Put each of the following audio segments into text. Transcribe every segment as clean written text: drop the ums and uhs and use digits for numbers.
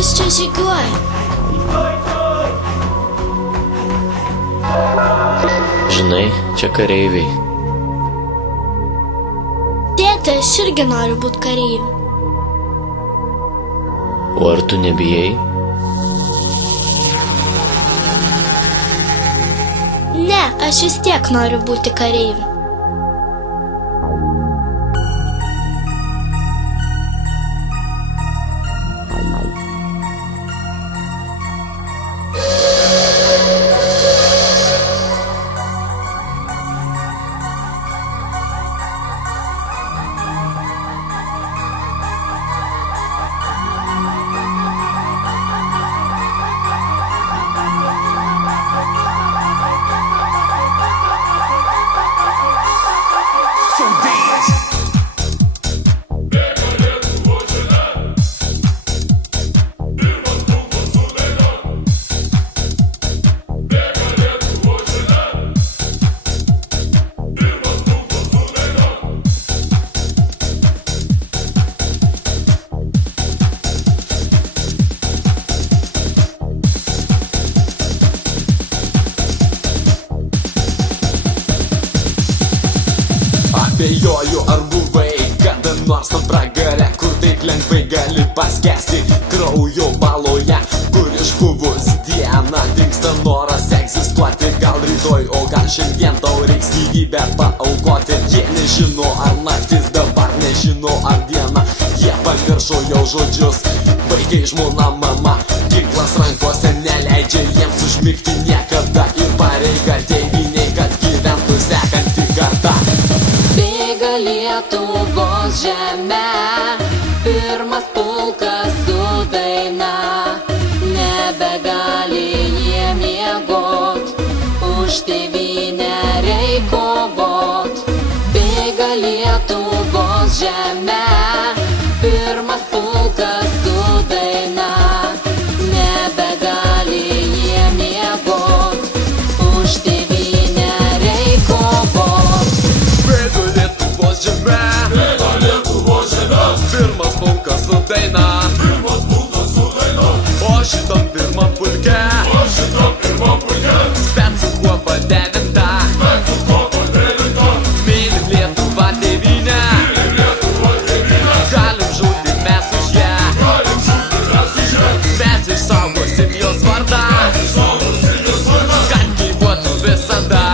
kas čia žygiuoja? Žinai, čia kareiviai. Tėte, aš irgi noriu būti kareiviu. O ar tu nebijai? Ne, aš vis tiek noriu būti kareiviu. Abejoju, ar buvai kada nors tam pragare, kur taip lengvai gali paskesti kraujo baloje, kur išbuvus dieną dingsta noras egzistuoti. Gal rytoj, o gal šiandien tau reiks gyvybę paaukoti. Jie nežino, ar naktis dabar, nežino, ar diena. Jie pamiršo jau žodžius, vaikai, žmona, mama. Ginklas rankose neleidžia jiems užmigti niekada. Ir pareiga tėvynei, kad gyventų sekanti karta. Bėga Lietuvos žemė, pirmas pulkas su daina. Nebegali jie miegot, už tėvynę reik kovot. Bėga Lietuvos žemė, pirmas pulkas su daina. Nebegali jie miegot, už tėvynę reik kovot. Bėga Lietuvos žemė, pirmas pulkas su daina. O šitam pirmam pulke specų kuopa 9. Mylim Lietuvą tėvynę, galim žūti mes už ją. Mes išsaugosim jos vardą, kad gyvuotų visada.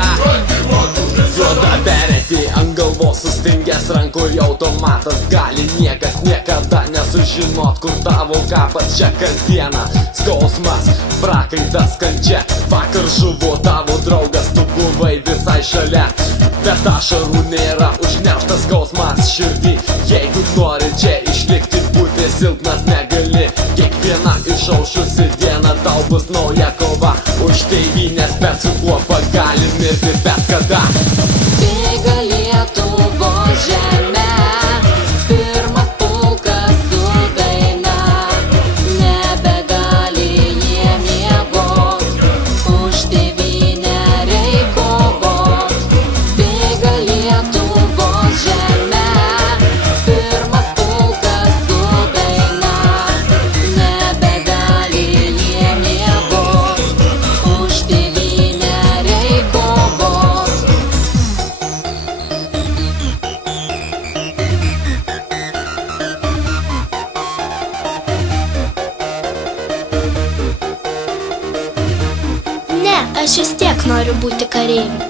Juoda beretė ant galvos sustingęs rankoj automatas. Gali niekas niekada nesužinot, kur tavo kapas čia kasdieną. Skausmas, prakaitas, kančia. Vakar žuvo tavo draugas, tu buvai visai šalia. Bet ašarų nėra, užgniaužtas skausmas širdį. Jeigu nori čia išlikti, būti silpnas negali. Kiekviena išaušusi diena tau bus nauja kova. Už tėvynės bet su kuopa gali mirti bet kada. Bėga Lietuvos žemė, pirmas pulkas su daina. Nebegali jie miegot, už tėvynę reik kovot. Bėga Lietuvos žemė, pirmas pulkas su daina. Nebegali jie miegot, už tėvynę reik kovot. Ne, aš vis tiek noriu būti kareiviu.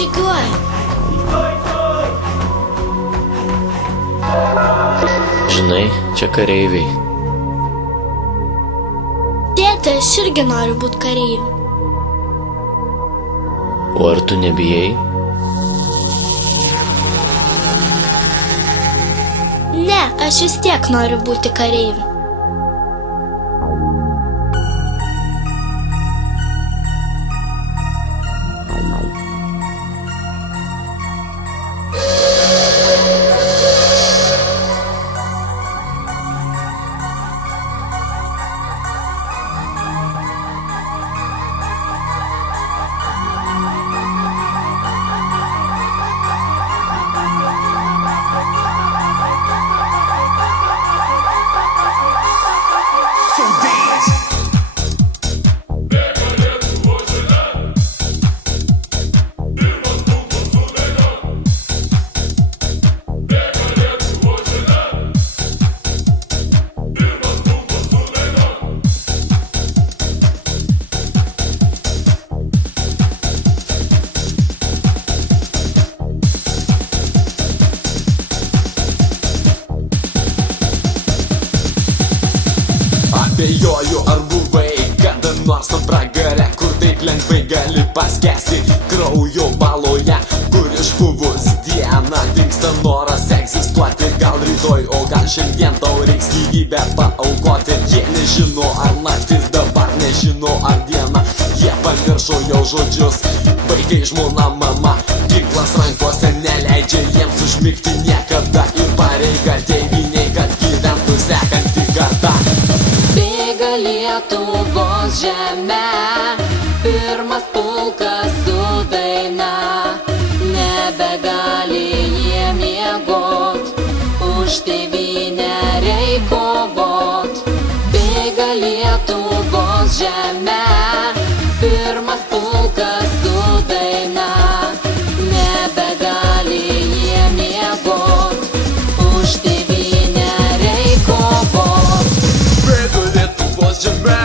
žygiuoju. Žinai, čia kareiviai. Tėte, aš irgi noriu būti kareiviu. O ar tu nebijai? Ne, aš vis tiek noriu būti kareiviu. Abejoju, ar buvai kada nors tam pragare, kur taip lengvai gali paskęsti kraujo baloje, kur išbuvus dieną dingsta noras egzistuoti. Gal rytoj, o gal šiandien tau reiks gyvybę paaukoti. Jie nežino, ar naktis dabar, nežino, ar diena. Jie pamiršo jau žodžius, vaikai, žmona, mama. Ginklas rankose neleidžia jiems užmigti niekada. Ir pareiga tėvynei, kad gyventų sekanti karta. Bėga Lietuvos žemė, pirmas pulkas su daina. Nebegali jie miegot, už tėvynę reik kovot. Bėga Lietuvos žemė, pirmas pulkas su daina. Nebegali jie miegot, už tėvynę reik kovot. Bėga Lietuvos žemė,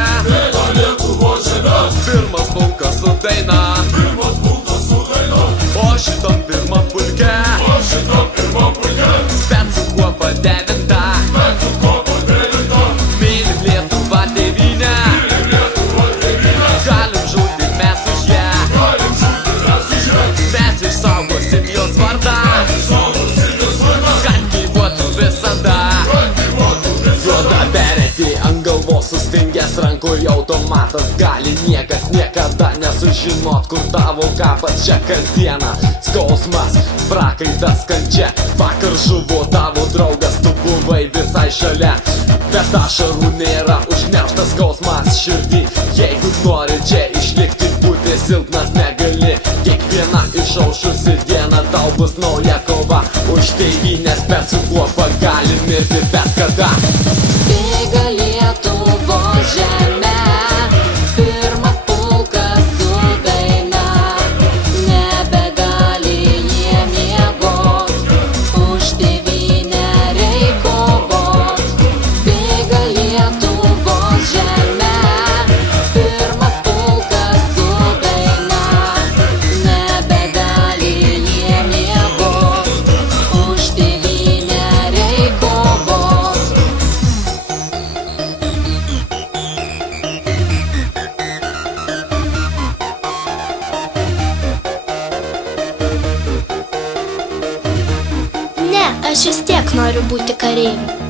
pirmas pulkas su daina. O šitam pirmam pulke specų kuopa devinta. Mylim Lietuvą tėvynę, galim žūti mes už ją. Mes išsaugosim jos vardą, kad gyvuotų visada. Juoda beretė ant galvos sustingęs rankoje automatas. Gali niekas niekada nesužinot, kur tavo kapas. Čia kasdieną skausmas, prakaitas, kančia. Vakar žuvo tavo draugas, tu buvai visai šalia. Bet ašarų nėra, užgniaužtas skausmas širdį. Jeigu nori čia išlikti, būti silpnas negali. Kiekviena išaušusi diena tau bus nauja kova. Už tėvynės per su kuopa gali mirti bet kada. Bėga Lietuvos žemė, pirmas pulkas su daina. Nebegali jie miegot, už tėvynę reik kovot. Bėga Lietuvos žemė, pirmas pulkas su daina. Nebegali jie miegot, už tėvynę reik kovot. Ne, aš vis tiek noriu būti kareiviu.